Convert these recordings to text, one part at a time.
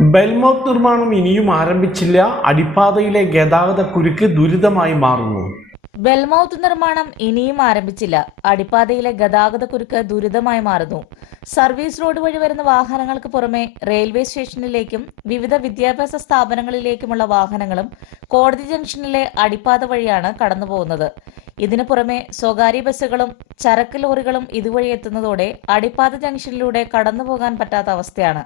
ബെൽമൗത്ത് നിർമ്മാണം ഇനിയും ആരംഭിച്ചില്ല. അടിപ്പാതയിലെ ഗതാഗതക്കുരുക്ക് ദുരിതമായി മാറുന്നു. ബെൽമൗത്ത് നിർമ്മാണം ഇനിയും ആരംഭിച്ചില്ല. അടിപ്പാതയിലെ ഗതാഗതക്കുരുക്ക് ദുരിതമായി മാറുന്നു. സർവീസ് റോഡ് വഴി വരുന്ന വാഹനങ്ങൾക്ക് പുറമെ റെയിൽവേ സ്റ്റേഷനിലേക്കും വിവിധ വിദ്യാഭ്യാസ സ്ഥാപനങ്ങളിലേക്കുമുള്ള വാഹനങ്ങളും കോടതി ജംഗ്ഷനിലെ അടിപ്പാത വഴിയാണ് കടന്നുപോകുന്നത്. ഇതിനു പുറമെ സ്വകാര്യ ബസ്സുകളും ചരക്ക് ലോറികളും ഇതുവഴി എത്തുന്നതോടെ അടിപ്പാത ജംഗ്ഷനിലൂടെ കടന്നുപോകാൻ പറ്റാത്ത അവസ്ഥയാണ്.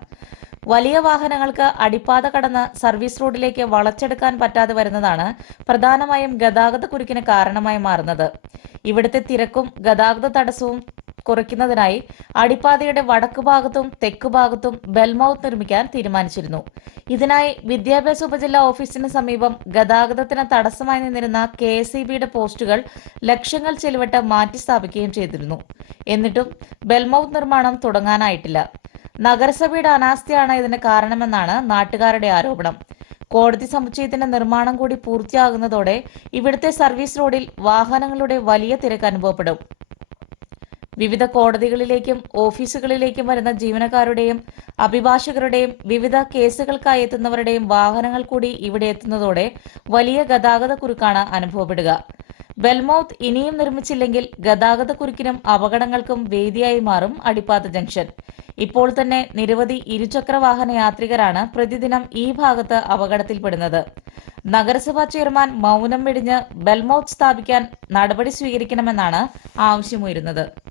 വലിയ വാഹനങ്ങൾക്ക് അടിപ്പാത കടന്ന് സർവീസ് റോഡിലേക്ക് വളച്ചെടുക്കാൻ പറ്റാതെ വരുന്നതാണ് പ്രധാനമായും ഗതാഗതക്കുരുക്കിന് കാരണമായി മാറുന്നത്. ഇവിടുത്തെ തിരക്കും ഗതാഗത തടസ്സവും കുറയ്ക്കുന്നതിനായി അടിപ്പാതയുടെ വടക്കു ഭാഗത്തും തെക്കു ഭാഗത്തും ബെൽമൗത്ത് നിർമ്മിക്കാൻ തീരുമാനിച്ചിരുന്നു. ഇതിനായി വിദ്യാഭ്യാസ ഉപജില്ലാ ഓഫീസിന് സമീപം ഗതാഗതത്തിന് തടസ്സമായി നിന്നിരുന്ന KSEBയുടെ പോസ്റ്റുകൾ ലക്ഷങ്ങൾ ചെലവിട്ട് മാറ്റി സ്ഥാപിക്കുകയും ചെയ്തിരുന്നു. എന്നിട്ടും ബെൽമൗത്ത് നിർമ്മാണം തുടങ്ങാനായിട്ടില്ല. നഗരസഭയുടെ അനാസ്ഥയാണ് ഇതിന് കാരണമെന്നാണ് നാട്ടുകാരുടെ ആരോപണം. കോടതി സമുച്ചയത്തിന്റെ നിർമ്മാണം കൂടി പൂർത്തിയാകുന്നതോടെ ഇവിടുത്തെ സർവീസ് റോഡിൽ വാഹനങ്ങളുടെ വലിയ തിരക്ക് അനുഭവപ്പെടും. വിവിധ കോടതികളിലേക്കും ഓഫീസുകളിലേക്കും വരുന്ന ജീവനക്കാരുടെയും അഭിഭാഷകരുടെയും വിവിധ കേസുകൾക്കായി എത്തുന്നവരുടെയും വാഹനങ്ങൾ കൂടി ഇവിടെ എത്തുന്നതോടെ വലിയ ഗതാഗതക്കുരുക്കാണ് അനുഭവപ്പെടുക. ബെൽമൗത്ത് ഇനിയും നിർമ്മിച്ചില്ലെങ്കിൽ ഗതാഗതക്കുരുക്കിനും അപകടങ്ങൾക്കും വേദിയായി മാറും അടിപ്പാത ജംഗ്ഷൻ. ഇപ്പോൾ തന്നെ നിരവധി ഇരുചക്ര വാഹന യാത്രികരാണ് പ്രതിദിനം ഈ ഭാഗത്ത് അപകടത്തിൽപ്പെടുന്നത്. നഗരസഭാ ചെയർമാൻ മൗനം വെടിഞ്ഞ് ബെൽമൗത്ത് സ്ഥാപിക്കാൻ നടപടി സ്വീകരിക്കണമെന്നാണ് ആവശ്യമുയരുന്നത്.